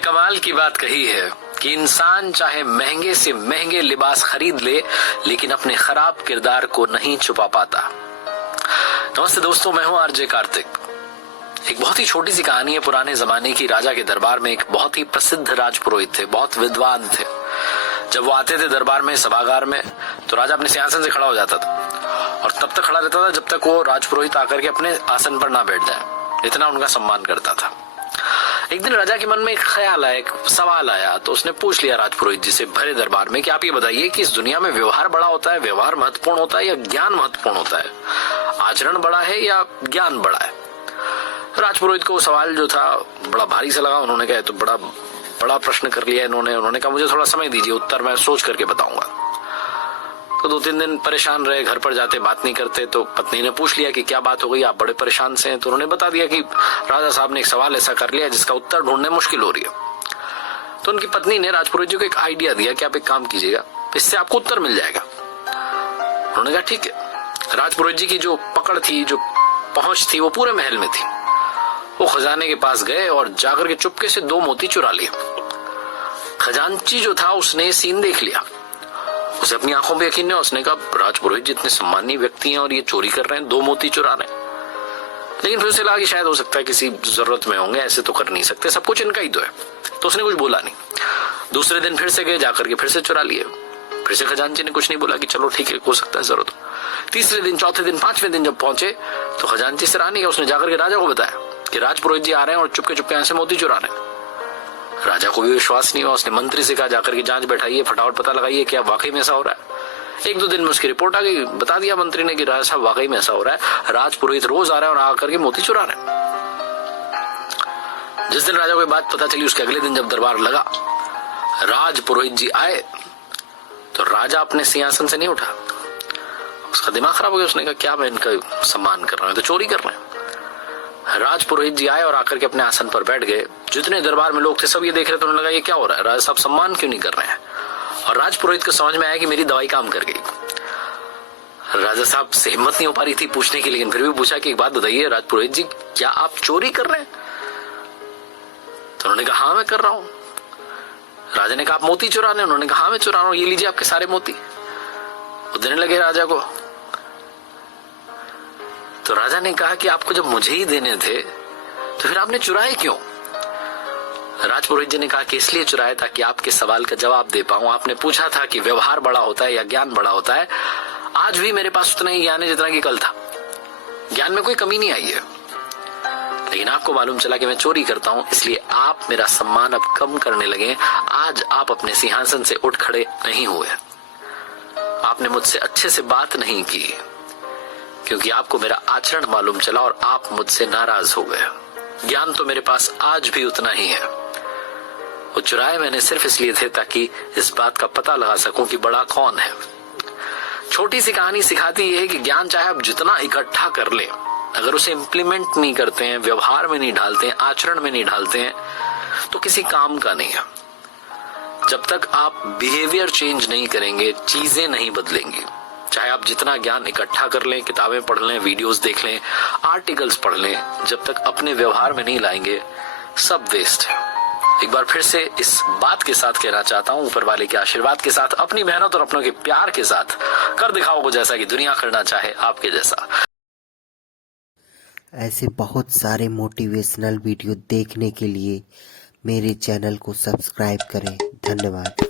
कमाल की बात कही है कि इंसान चाहे महंगे से महंगे लिबास खरीद ले, लेकिन अपने खराब किरदार को नहीं छुपा पाता। नमस्ते दोस्तों, मैं हूं आरजे कार्तिक। एक बहुत ही छोटी सी कहानी है पुराने जमाने की। राजा के दरबार में एक बहुत ही प्रसिद्ध राजपुरोहित थे, बहुत विद्वान थे। जब वो आते थे दरबार में, सभागार में, तो राजा अपने सिंहासन से खड़ा हो जाता था और तब तक खड़ा रहता था जब तक वो राजपुरोहित आकर के अपने आसन पर ना बैठ जाए। इतना उनका सम्मान करता था। एक दिन राजा के मन में एक ख्याल आया, एक सवाल आया, तो उसने पूछ लिया राजपुरोहित जी से भरे दरबार में कि आप ये बताइए कि इस दुनिया में व्यवहार बड़ा होता है, व्यवहार महत्वपूर्ण होता है या ज्ञान महत्वपूर्ण होता है? आचरण बड़ा है या ज्ञान बड़ा है? राजपुरोहित को सवाल जो था बड़ा भारी सा लगा। उन्होंने कहा तो बड़ा प्रश्न कर लिया उन्होंने कहा मुझे थोड़ा समय दीजिए, उत्तर मैं सोच करके बताऊंगा। तो 2-3 दिन परेशान रहे, घर पर जाते बात नहीं करते। तो पत्नी ने पूछ लिया कि क्या बात हो गई, आप बड़े परेशान से हैं? तो उन्होंने बता दिया कि राजा साहब ने एक सवाल ऐसा कर लिया जिसका उत्तर ढूंढने मुश्किल हो रही है। तो उनकी पत्नी ने राजपुरोहित जी को एक आइडिया दिया कि आप एक काम कीजिएगा, इससे आपको उत्तर मिल जाएगा। उन्होंने कहा ठीक है। राजपुरोहित जी की जो पकड़ थी, जो पहुंच थी, वो पूरे महल में थी। वो खजाने के पास गए और जाकर के चुपके से 2 मोती चुरा लिए। खजांची जो था उसने सीन देख लिया, उसे अपनी आंखों पे यकीन नहीं। उसने कहा राजपुरोहित जी इतने सम्मानीय व्यक्ति हैं और ये चोरी कर रहे हैं, 2 मोती चुरा रहे हैं। लेकिन फिर उसे लगा कि शायद हो सकता है किसी जरूरत में होंगे, ऐसे तो कर नहीं सकते, सब कुछ इनका ही तो है। तो उसने कुछ बोला नहीं। दूसरे दिन फिर से गए, जाकर के फिर से चुरा लिए। फिर से खजांची ने कुछ नहीं बोला कि चलो ठीक है, हो सकता है जरूरत। तीसरे दिन, चौथे दिन, 5वें दिन जब पहुंचे तो खजांची से रहा नहीं। उसने जाकर के राजा को बताया कि राजपुरोहित जी आ रहे हैं और चुपके चुपके यहाँ से मोती चुरा रहे हैं। राजा को भी विश्वास नहीं हुआ। उसने मंत्री से कहा जाकर के जांच बैठाइए, फटाफट पता लगाइए क्या वाकई में ऐसा हो रहा है। 1-2 दिन में उसकी रिपोर्ट आ गई। बता दिया मंत्री ने कि राजा साहब वाकई में ऐसा हो रहा है, राजपुरोहित रोज आ रहा है और आकर के मोती चुरा रहे हैं। जिस दिन राजा को बात पता चली, उसके अगले दिन जब दरबार लगा, राजपुरोहित जी आए तो राजा अपने सिंहासन से नहीं उठा। उसका दिमाग खराब हो गया। उसने कहा क्या मैं इनका सम्मान कर रहा हूं, तो चोरी कर रहे हैं। राजपुरोहित जी आए और आकर के अपने आसन पर बैठ गए। जितने दरबार में लोग थे सब ये देख रहे थे। उन्होंने लगा ये क्या हो रहा है, राजा साहब सम्मान क्यों नहीं कर रहे हैं? और राजपुरोहित को समझ में आया कि मेरी दवाई काम कर गई। राजा साहब से हिम्मत नहीं हो पा रही थी पूछने की, लेकिन फिर भी पूछा कि एक बात बताइए राजपुरोहित जी, क्या आप चोरी कर रहे हैं? तो उन्होंने कहा हाँ मैं कर रहा हूं। राजा ने कहा आप मोती चुरा रहे हैं? उन्होंने कहा हाँ मैं चुरा रहा हूं, ये लीजिए आपके सारे मोती। वो देने लगे राजा को। तो राजा ने कहा कि आपको जब मुझे ही देने थे तो फिर आपने चुराए क्यों? राजपुरोहित जी ने कहा कि इसलिए चुराया ताकि आपके सवाल का जवाब दे पाऊं। आपने पूछा था कि व्यवहार बड़ा होता है या ज्ञान बड़ा होता है। आज भी मेरे पास उतना ही ज्ञान है जितना कि कल था। ज्ञान में कोई कमी नहीं आई है, लेकिन आपको मालूम चला कि मैं चोरी करता हूं, इसलिए आप मेरा सम्मान अब कम करने लगे। आज आप अपने सिंहासन से उठ खड़े नहीं हुए, आपने मुझसे अच्छे से बात नहीं की, क्योंकि आपको मेरा आचरण मालूम चला और आप मुझसे नाराज हो गए। ज्ञान तो मेरे पास आज भी उतना ही है। वो चुराए मैंने सिर्फ इसलिए थे ताकि इस बात का पता लगा सकूं कि बड़ा कौन है। छोटी सी कहानी सिखाती है कि ज्ञान चाहे आप जितना इकट्ठा कर ले, अगर उसे इंप्लीमेंट नहीं करते हैं, व्यवहार में नहीं डालते हैं, आचरण में नहीं डालते हैं, तो किसी काम का नहीं है। जब तक आप बिहेवियर चेंज नहीं करेंगे, चीजें नहीं बदलेंगी। चाहे आप जितना ज्ञान इकट्ठा कर लें, किताबें पढ़ लें, वीडियोस देख लें, आर्टिकल्स पढ़ लें, जब तक अपने व्यवहार में नहीं लाएंगे सब वेस्ट है। एक बार फिर से इस बात के साथ कहना चाहता हूं, ऊपर वाले के आशीर्वाद के साथ, अपनी मेहनत और अपनों के प्यार के साथ कर दिखाओ को जैसा कि दुनिया करना चाहे आपके जैसा। ऐसे बहुत सारे मोटिवेशनल वीडियो देखने के लिए मेरे चैनल को सब्सक्राइब करें। धन्यवाद।